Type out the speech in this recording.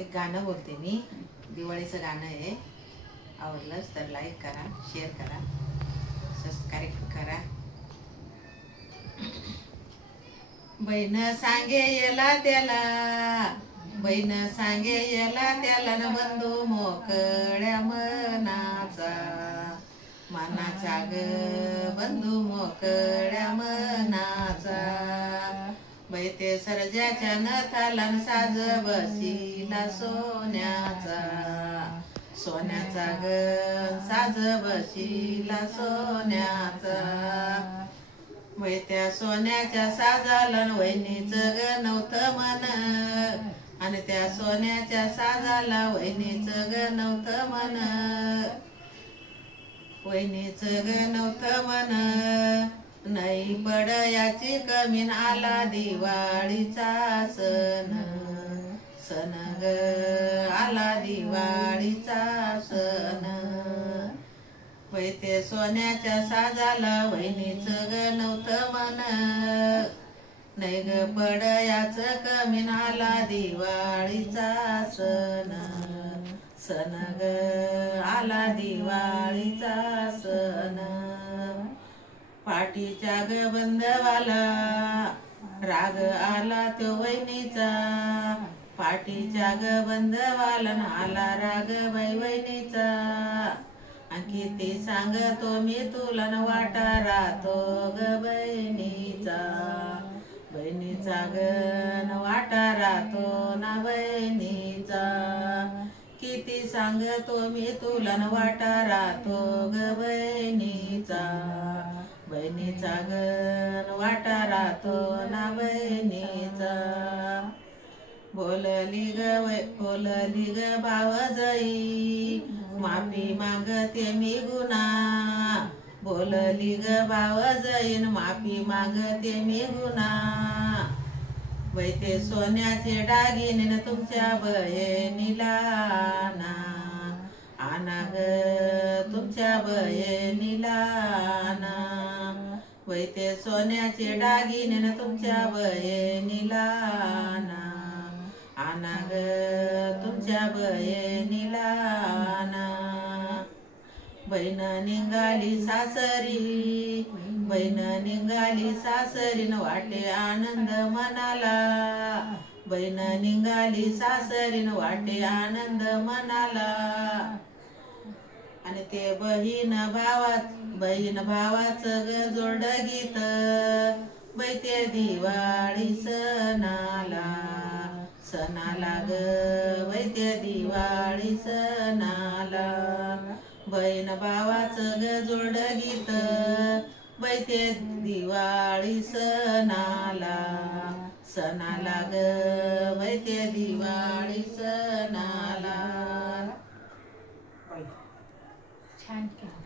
एक गाणं बोलते मी, दिवाळीचं गाणं आहे. आवडलंच तर लाईक करा, शेअर करा, सबस्क्राईब करा. बहीण सांगे याला त्याला, बहीण सांगे याला त्याला न बंधू मोकळ्या मनाचा, मनाचा ग बंधू मोकळ्या मनाचा. बैते सर्जाच्या नथाला न साज बसिला सोन्याचा, सोन्याचा ग साज बसिला सोन्याचा. त्या सोन्याच्या साजाला वहिनीचं ग नव्हतं मन, आणि त्या सोन्याच्या साजाला वहिनीचं ग नव्हतं मन, वहिनीचं ग नव्हतं मन. नाही पडयाची कमीन आला दिवाळीचा सण, सण ग आला दिवाळीचा सण. ते सोन्याच्या साजाला वहिनीचं ग नव्हतं मन, नाही ग पडयाच कमीन आला दिवाळीचा सण, सण ग आला दिवाळीचा सण. पाठीच्या ग बंधवाला राग आला तो वहिनीचा, पाठीच्या ग बंधवाला आला राग बाई वहिनीचा. किती सांगतो मी तुला न वाटा राहतो ग बहिणीचा, बहिणीचा ग न वाटा राहतो ना बहिणीचा. किती सांगतो मी तुला न वाटा राहतो ग बहिणीचा, बहिणीचा ग न वाटा राहतो ना बहिणीचा. बोलली ग भावजाई माफी मागते मी गुन्हा, बोलली ग भावजाईन माफी मागते मी गुन्हा. वैते सोन्याचे दागिने तुमच्या बहिणीला आणा, आणा ग तुमच्या बहिणीला आणा. वैते सोन्याचे दागिने तुमच्या बहिणीला आणा, आणा ग तुमच्या बहिणीला आणा. बहीण निघाली सासरी, बहीण निघाली सासरीन वाटे आनंद मनाला, बहीण निघाली सासरीन वाटे आनंद मनाला. आणि ते बहीण भावाचं ग जोड गीत, बैते दिवाळी सणाला, सणाला ग बैते दिवाळी सणाला. बहीण भावाचं ग जोड गीत, बैते दिवाळी सणाला, सणाला ग बैते दिवाळी सणाला. छान केलं.